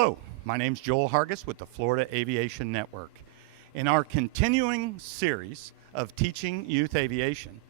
Hello, my name's Joel Hargis with the Florida Aviation Network. In our continuing series of teaching youth aviation,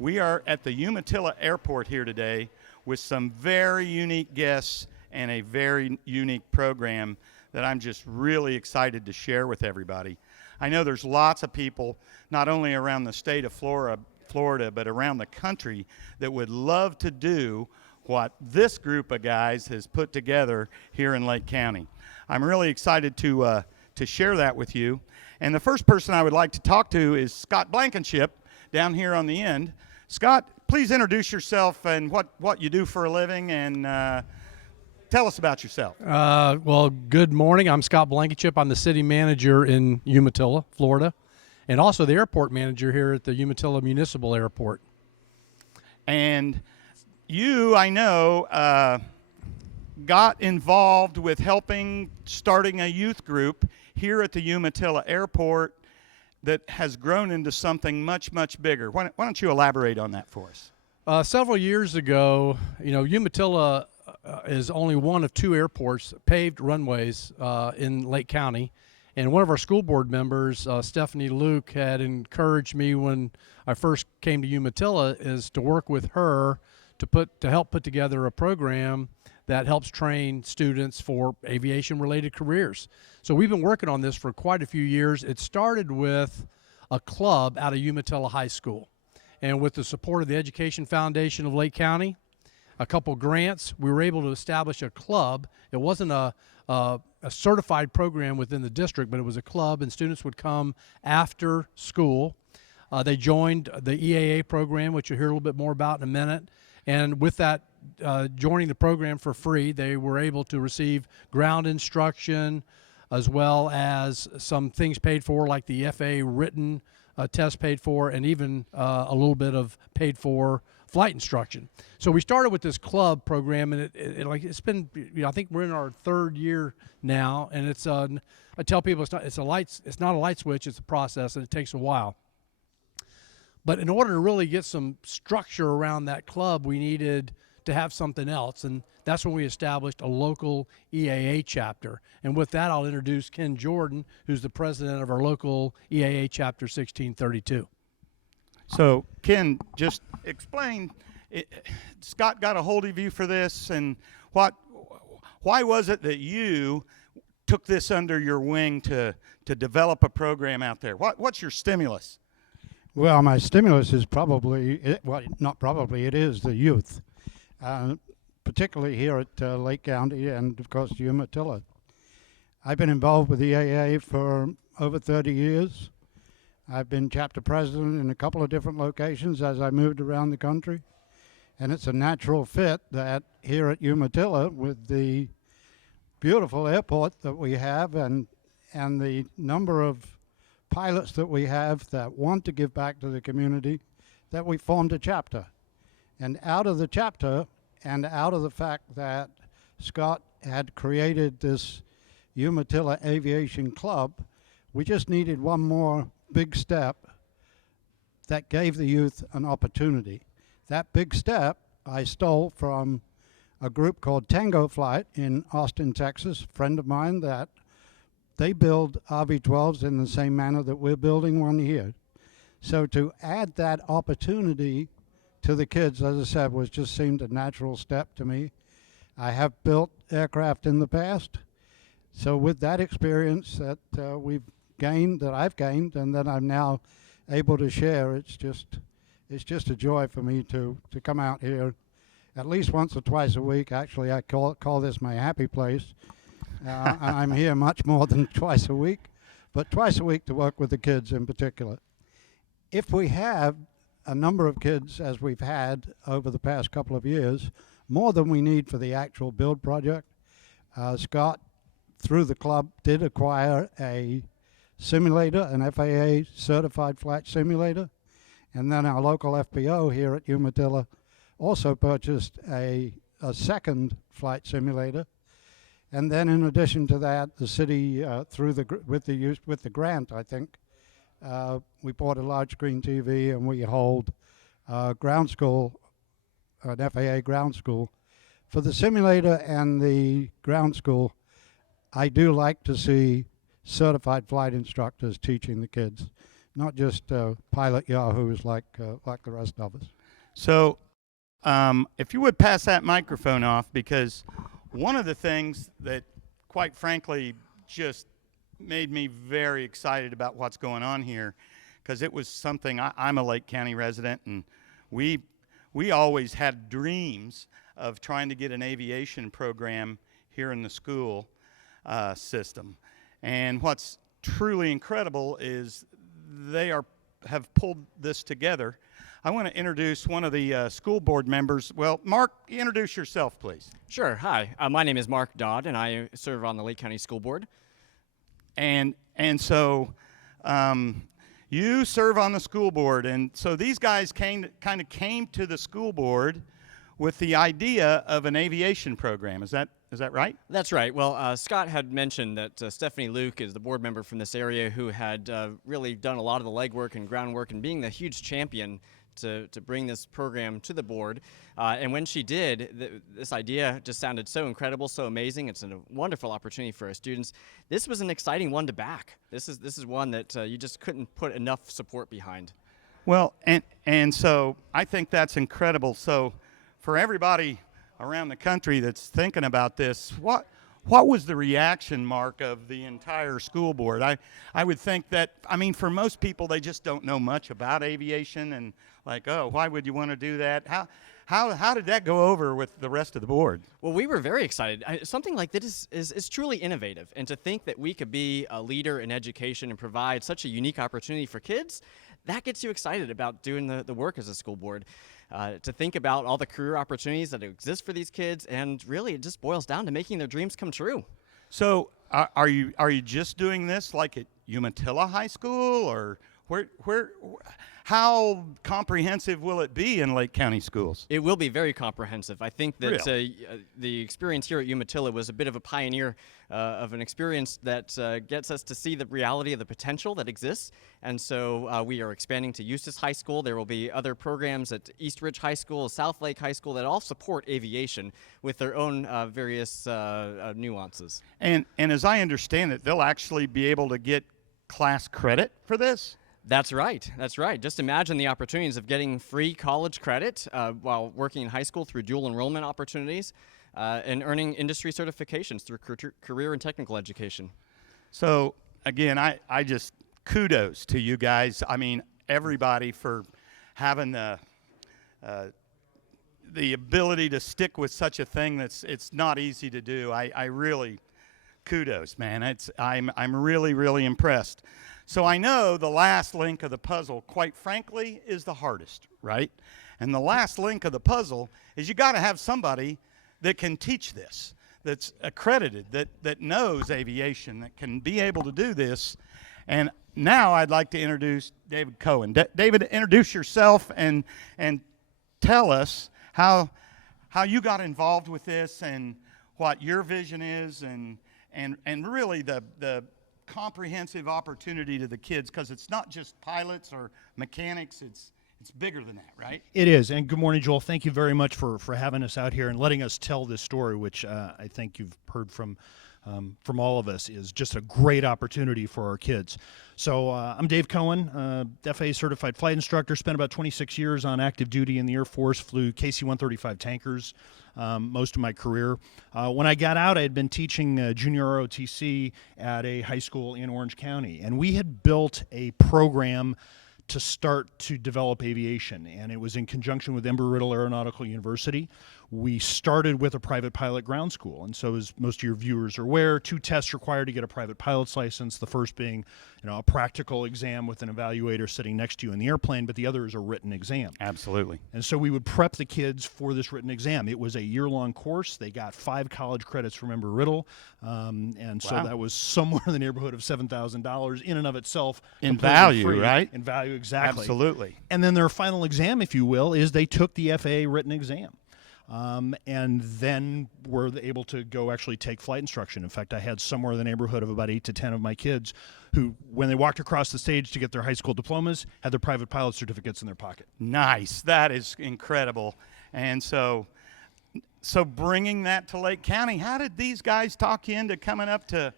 we are at the Umatilla Airport here today with some very unique guests and a very unique program that I'm just really excited to share with everybody. I know there's lots of people, not only around the state of Florida, but around the country that would love to do what this group of guys has put together here in Lake County. I'm really excited to share that with you. And the first person I would like to talk to is Scott Blankenship down here on the end. Scott, please introduce yourself and what you do for a living, and tell us about yourself. Well, good morning. I'm Scott Blankenship. I'm the city manager in Umatilla, Florida, and also the airport manager here at the Umatilla Municipal Airport. And you, I know, got involved with starting a youth group here at the Umatilla Airport that has grown into something much, much bigger. Why don't you elaborate on that for us? Several years ago, Umatilla is only one of two airports, paved runways in Lake County. And one of our school board members, Stephanie Luke, had encouraged me when I first came to Umatilla is to work with her to help put together a program that helps train students for aviation-related careers. So we've been working on this for quite a few years. It started with a club out of Umatilla High School. And with the support of the Education Foundation of Lake County, a couple grants, we were able to establish a club. It wasn't a certified program within the district, but it was a club, and students would come after school. They joined the EAA program, which you'll hear a little bit more about in a minute. And with that, joining the program for free, they were able to receive ground instruction as well as some things paid for, like the FAA written test paid for, and even a little bit of paid for flight instruction. So we started with this club program, and it's been, I think we're in our third year now, and it's I tell people it's not a light switch, it's a process, and it takes a while. But in order to really get some structure around that club, we needed to have something else, and that's when we established a local EAA chapter. And with that, I'll introduce Ken Jordan, who's the president of our local EAA chapter 1632. So, Ken, just explain, Scott got a hold of you for this, and why was it that you took this under your wing to develop a program out there? What's your stimulus? Well, my stimulus is it is the youth, particularly here at Lake County and, of course, Umatilla. I've been involved with the EAA for over 30 years. I've been chapter president in a couple of different locations as I moved around the country. And it's a natural fit that here at Umatilla, with the beautiful airport that we have and the number of pilots that we have that want to give back to the community, that we formed a chapter. And out of the chapter, and out of the fact that Scott had created this Umatilla Aviation Club, we just needed one more big step that gave the youth an opportunity. That big step I stole from a group called Tango Flight in Austin, Texas, a friend of mine, that they build RV-12s in the same manner that we're building one here. So to add that opportunity to the kids, as I said, just seemed a natural step to me. I have built aircraft in the past. So with that experience that I've gained, and that I'm now able to share, it's just a joy for me to come out here at least once or twice a week. Actually, I call this my happy place. I'm here much more than twice a week, but twice a week to work with the kids in particular. If we have a number of kids, as we've had over the past couple of years, more than we need for the actual build project, Scott, through the club, did acquire a simulator, an FAA certified flight simulator, and then our local FBO here at Umatilla also purchased a second flight simulator. And then, in addition to that, the city, with the grant, I think, we bought a large screen TV, and we hold ground school, an FAA ground school. For the simulator and the ground school, I do like to see certified flight instructors teaching the kids, not just pilot yahoos like the rest of us. So, if you would pass that microphone off, because one of the things that, quite frankly, just made me very excited about what's going on here, because it was something, I'm a Lake County resident, and we always had dreams of trying to get an aviation program here in the school system. And what's truly incredible is they have pulled this together. I want to introduce one of the school board members. Well, Marc, introduce yourself, please. Sure. Hi. My name is Marc Dodd, and I serve on the Lake County School Board. And so you serve on the school board, and so these guys kind of came to the school board with the idea of an aviation program. Is that right? That's right. Well, Scott had mentioned that Stephanie Luke is the board member from this area who had really done a lot of the legwork and groundwork and being the huge champion to bring this program to the board. And when she did, this idea just sounded so incredible, so amazing. It's a wonderful opportunity for our students. This was an exciting one to back. This is one that you just couldn't put enough support behind. Well, and so I think that's incredible. So for everybody around the country that's thinking about this, what was the reaction, Marc, of the entire school board? I would think that, I mean, for most people, they just don't know much about aviation, and like, oh, why would you want to do that? How did that go over with the rest of the board? Well, we were very excited. Something like this is truly innovative, and to think that we could be a leader in education and provide such a unique opportunity for kids, that gets you excited about doing the work as a school board. To think about all the career opportunities that exist for these kids, and really it just boils down to making their dreams come true. So are you just doing this like at Umatilla High School, or how comprehensive will it be in Lake County schools? It will be very comprehensive. I think that Really? The experience here at Umatilla was a bit of a pioneer of an experience that gets us to see the reality of the potential that exists. And so we are expanding to Eustis High School. There will be other programs at East Ridge High School, South Lake High School that all support aviation with their own various nuances. And as I understand it, they'll actually be able to get class credit for this? That's right. That's right. Just imagine the opportunities of getting free college credit while working in high school through dual enrollment opportunities and earning industry certifications through career and technical education. So, again, I just kudos to you guys. I mean, everybody for having the ability to stick with such a thing it's not easy to do. I really kudos, man. I'm really, really impressed. So I know the last link of the puzzle, quite frankly, is the hardest, right? And the last link of the puzzle is you got to have somebody that can teach this, that's accredited, that knows aviation, that can be able to do this. And now I'd like to introduce David Cohen. David, introduce yourself and tell us how you got involved with this and what your vision is and really the comprehensive opportunity to the kids, because it's not just pilots or mechanics, it's bigger than that, right? It is. And good morning, Joel. Thank you very much for having us out here and letting us tell this story, which I think you've heard from all of us is just a great opportunity for our kids. So I'm Dave Cohen, FAA certified flight instructor, spent about 26 years on active duty in the Air Force, flew KC-135 tankers most of my career. When I got out, I had been teaching junior ROTC at a high school in Orange County, and we had built a program to start to develop aviation, and it was in conjunction with Embry-Riddle Aeronautical University. We started with a private pilot ground school, and so as most of your viewers are aware, 2 tests required to get a private pilot's license, the first being a practical exam with an evaluator sitting next to you in the airplane, but the other is a written exam. Absolutely. And so we would prep the kids for this written exam. It was a year-long course. They got 5 college credits from Embry-Riddle, and so that was somewhere in the neighborhood of $7,000 in and of itself. In value, free. right? In value, exactly. Absolutely. And then their final exam, if you will, is they took the FAA written exam. And then were able to go actually take flight instruction. In fact, I had somewhere in the neighborhood of about 8 to 10 of my kids who, when they walked across the stage to get their high school diplomas, had their private pilot certificates in their pocket. Nice. That is incredible. And so so bringing that to Lake County, how did these guys talk you into coming up to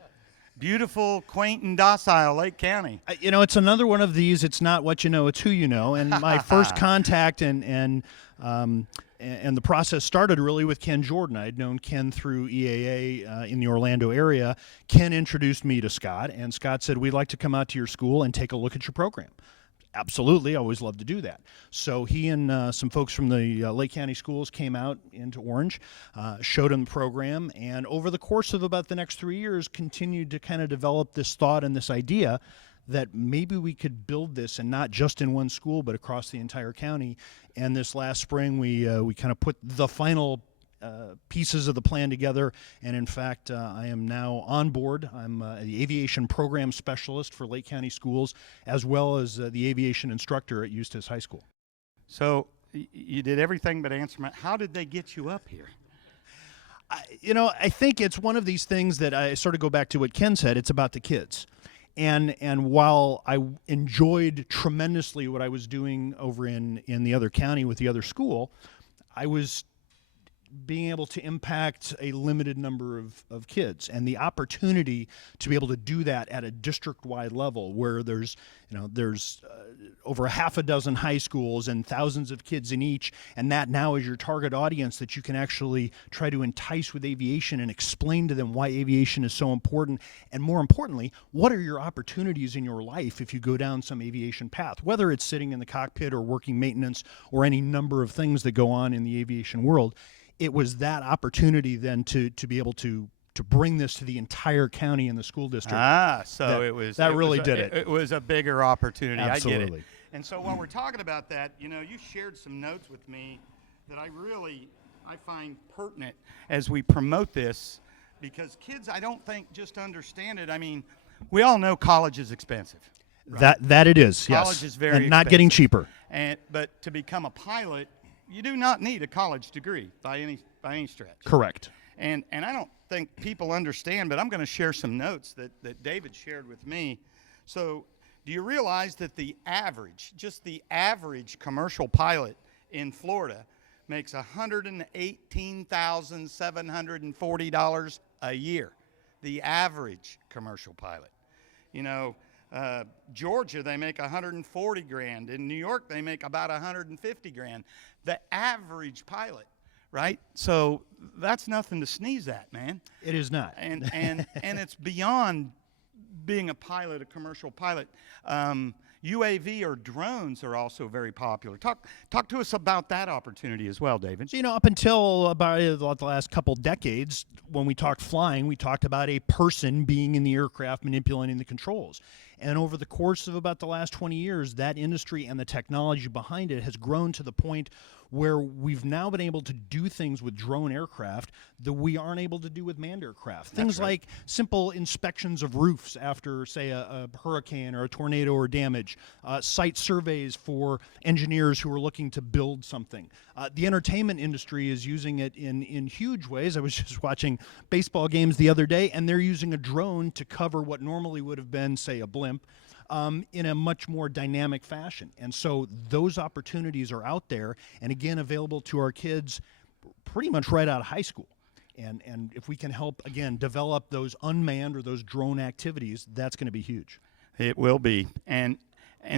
beautiful, quaint, and docile Lake County? You know, it's another one of these. It's not what you know, it's who you know. And my first contact and the process started really with Ken Jordan. I had known Ken through EAA in the Orlando area. Ken introduced me to Scott, and Scott said, we'd like to come out to your school and take a look at your program. Absolutely, I always love to do that. So he and some folks from the Lake County schools came out into Orange, showed him the program, and over the course of about the next 3 years continued to kind of develop this thought and this idea that maybe we could build this, and not just in one school but across the entire county. And this last spring we kind of put the final pieces of the plan together, and in fact I am now on board. I'm the aviation program specialist for Lake County schools, as well as the aviation instructor at Eustis High School. So you did everything but answer my, how did they get you up here? You know, I think it's one of these things that I sort of go back to what Ken said. It's about the kids. And while I enjoyed tremendously what I was doing over in the other county with the other school, I was being able to impact a limited number of kids, and the opportunity to be able to do that at a district-wide level where there's over a half a dozen high schools and thousands of kids in each, and that now is your target audience that you can actually try to entice with aviation and explain to them why aviation is so important, and more importantly, what are your opportunities in your life if you go down some aviation path, whether it's sitting in the cockpit or working maintenance or any number of things that go on in the aviation world. It was that opportunity then to be able to bring this to the entire county and the school district. So it was that it really was did a, it. It was a bigger opportunity. Absolutely. I get it. And so while we're talking about that, you know, you shared some notes with me that I find pertinent as we promote this, because kids, I don't think, just understand it. I mean, we all know college is expensive. Right? That it is. Yes. College is very and not getting cheaper. But to become a pilot, you do not need a college degree by any stretch. Correct. And I don't think people understand, but I'm going to share some notes that David shared with me. So do you realize that the average commercial pilot in Florida makes $118,740 a year? The average commercial pilot. You know, Georgia, they make $140,000. In New York, they make about $150,000. The average pilot, right? So that's nothing to sneeze at, man. It is not. And it's beyond being a pilot, a commercial pilot. UAV or drones are also very popular. Talk to us about that opportunity as well, David. So, you know, up until about the last couple decades, when we talked flying, we talked about a person being in the aircraft manipulating the controls. And over the course of about the last 20 years, that industry and the technology behind it has grown to the point where we've now been able to do things with drone aircraft that we aren't able to do with manned aircraft. Things like simple inspections of roofs after, say, a hurricane or a tornado or damage, site surveys for engineers who are looking to build something. The entertainment industry is using it in huge ways. I was just watching baseball games the other day, and they're using a drone to cover what normally would have been, say, a blimp, in a much more dynamic fashion. And so those opportunities are out there, and again, available to our kids pretty much right out of high school. And if we can help, again, develop those unmanned or those drone activities, that's going to be huge. It will be. And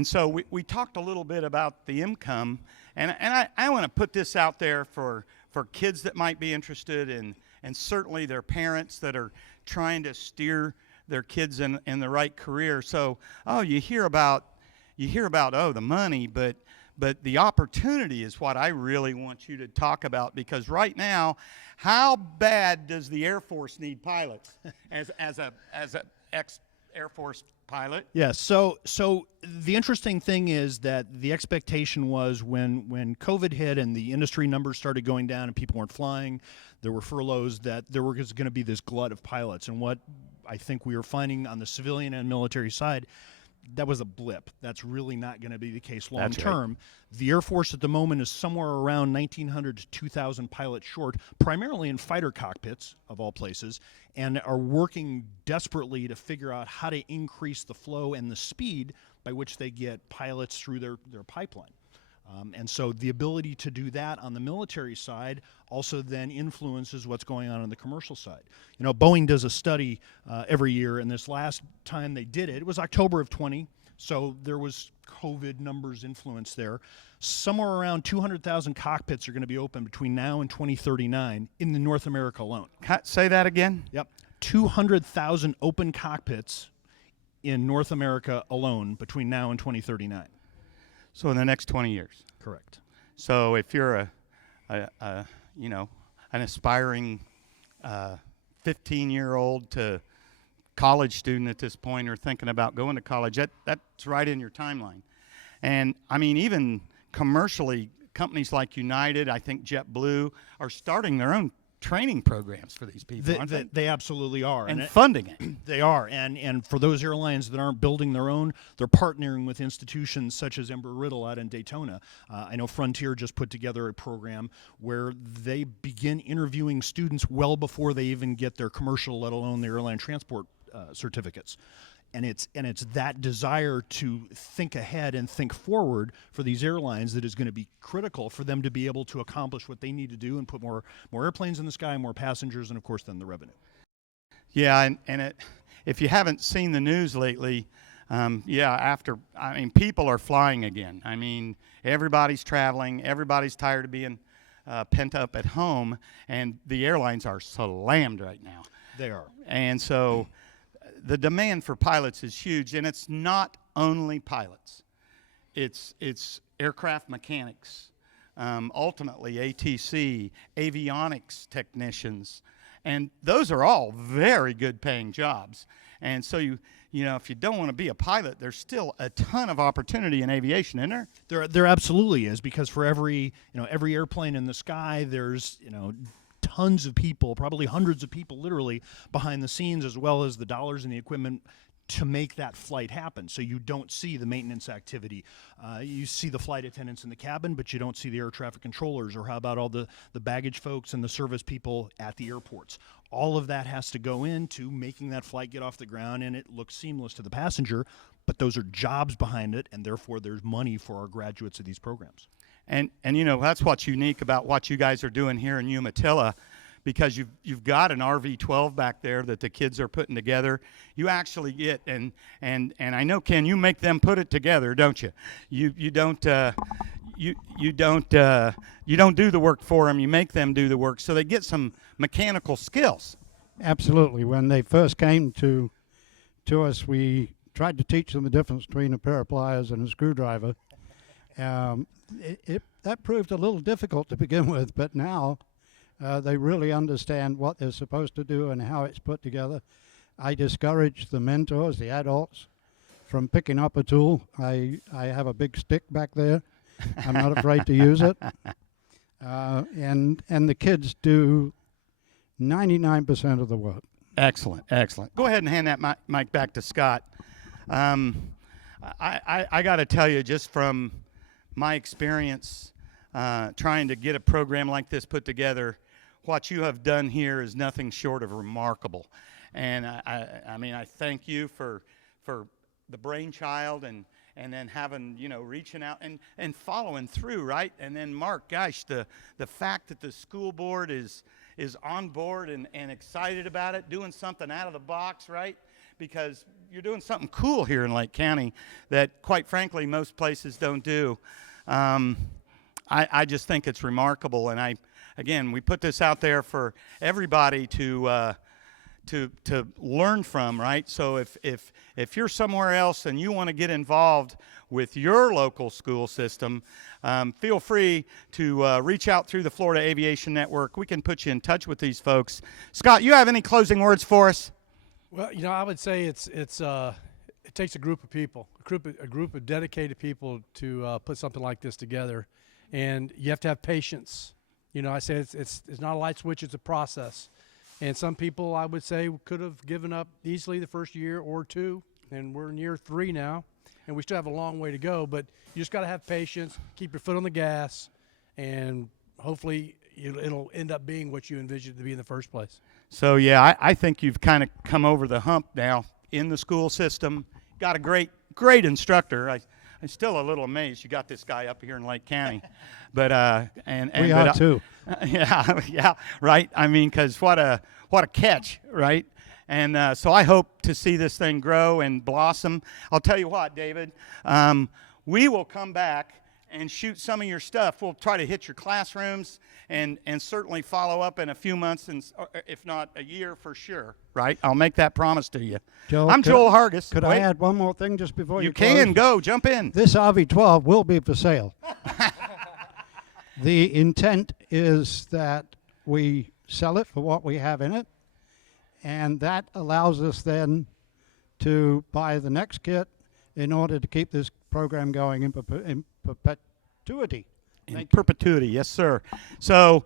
so we talked a little bit about the income, and I want to put this out there for kids that might be interested, and certainly their parents that are trying to steer their kids in the right career. So, you hear about the money, but the opportunity is what I really want you to talk about, because right now, how bad does the Air Force need pilots as a ex-Air Force pilot? Yeah, so the interesting thing is that the expectation was when COVID hit and the industry numbers started going down and people weren't flying, there were furloughs, that there was going to be this glut of pilots. And what I think we were finding on the civilian and military side, that was a blip. That's really not going to be the case long term. Right. The Air Force at the moment is somewhere around 1,900 to 2,000 pilots short, primarily in fighter cockpits, of all places, and are working desperately to figure out how to increase the flow and the speed by which they get pilots through their pipeline. And so the ability to do that on the military side also then influences what's going on the commercial side. You know, Boeing does a study every year, and this last time they did it, it was October of 20, so there was COVID numbers influence there. Somewhere around 200,000 cockpits are going to be open between now and 2039 in the North America alone. Say that again? Yep. 200,000 open cockpits in North America alone between now and 2039. So in the next 20 years. Correct. So if you're an aspiring 15-year-old to college student at this point, or thinking about going to college, that's right in your timeline. And I mean, even commercially, companies like United, I think JetBlue, are starting their own training programs for these people, aren't they? They absolutely are. And funding it. They are. And for those airlines that aren't building their own, they're partnering with institutions such as Embry-Riddle out in Daytona. I know Frontier just put together a program where they begin interviewing students well before they even get their commercial, let alone their airline transport certificates. And it's that desire to think ahead and think forward for these airlines that is going to be critical for them to be able to accomplish what they need to do and put more airplanes in the sky, more passengers, and of course then the revenue. Yeah, if you haven't seen the news lately, people are flying again. I mean, everybody's traveling, everybody's tired of being pent up at home, and the airlines are slammed right now. They are. And so the demand for pilots is huge, and it's not only pilots. It's aircraft mechanics, ultimately ATC, avionics technicians, and those are all very good paying jobs. And so you know, if you don't want to be a pilot, there's still a ton of opportunity in aviation, isn't there? There absolutely is, because for every airplane in the sky, there's tons of people, probably hundreds of people literally behind the scenes, as well as the dollars and the equipment to make that flight happen. So you don't see the maintenance activity. You see the flight attendants in the cabin, but you don't see the air traffic controllers, or how about all the baggage folks and the service people at the airports. All of that has to go into making that flight get off the ground and it looks seamless to the passenger, but those are jobs behind it, and therefore there's money for our graduates of these programs. And that's what's unique about what you guys are doing here in Umatilla, because you've got an RV-12 back there that the kids are putting together. You actually get and I know, Ken, you make them put it together, don't you? You don't do the work for them. You make them do the work, so they get some mechanical skills. Absolutely. When they first came to us, we tried to teach them the difference between a pair of pliers and a screwdriver. That proved a little difficult to begin with, but now they really understand what they're supposed to do and how it's put together. I discourage the mentors, the adults, from picking up a tool. I have a big stick back there. I'm not afraid to use it. And the kids do 99% of the work. Excellent. Go ahead and hand that mic back to Scott. I got to tell you, just from my experience trying to get a program like this put together, what you have done here is nothing short of remarkable. And I mean, I thank you for the brainchild and then having, reaching out and following through, right? And then Marc, gosh, the fact that the school board is on board and excited about it, doing something out of the box, right? Because you're doing something cool here in Lake County that, quite frankly, most places don't do. I just think it's remarkable, and again, we put this out there for everybody to learn from, right? So if you're somewhere else and you want to get involved with your local school system, feel free to reach out through the Florida Aviation Network. We can put you in touch with these folks. Scott, you have any closing words for us? Well, I would say it takes a group of people, a group of dedicated people to put something like this together, and you have to have patience. I say it's not a light switch; it's a process. And some people, I would say, could have given up easily the first year or two, and we're in year 3 now, and we still have a long way to go. But you just got to have patience, keep your foot on the gas, and hopefully it'll end up being what you envisioned it to be in the first place. So, yeah, I think you've kind of come over the hump now in the school system. Got a great instructor. I'm still a little amazed you got this guy up here in Lake County, but We are too. yeah, right. I mean, because what a catch, right? And so I hope to see this thing grow and blossom. I'll tell you what, David, we will come back and shoot some of your stuff. We'll try to hit your classrooms and certainly follow up in a few months, and if not a year for sure, right? I'll make that promise to you. Joel, I'm Joel Hargis. Could I add one more thing just before you You can close? go, jump in. This RV-12 will be for sale. The intent is that we sell it for what we have in it, and that allows us then to buy the next kit in order to keep this program going in perpetuity. In perpetuity, yes, sir. So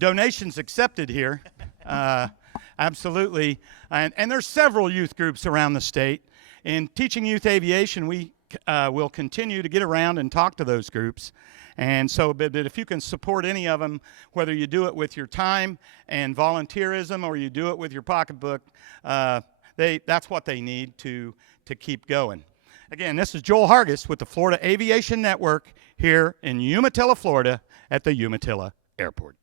donations accepted here, absolutely. And there's several youth groups around the state. In Teaching Youth Aviation, we will continue to get around and talk to those groups. And so, but if you can support any of them, whether you do it with your time and volunteerism or you do it with your pocketbook, that's what they need to keep going. Again, this is Joel Hargis with the Florida Aviation Network here in Umatilla, Florida at the Umatilla Airport.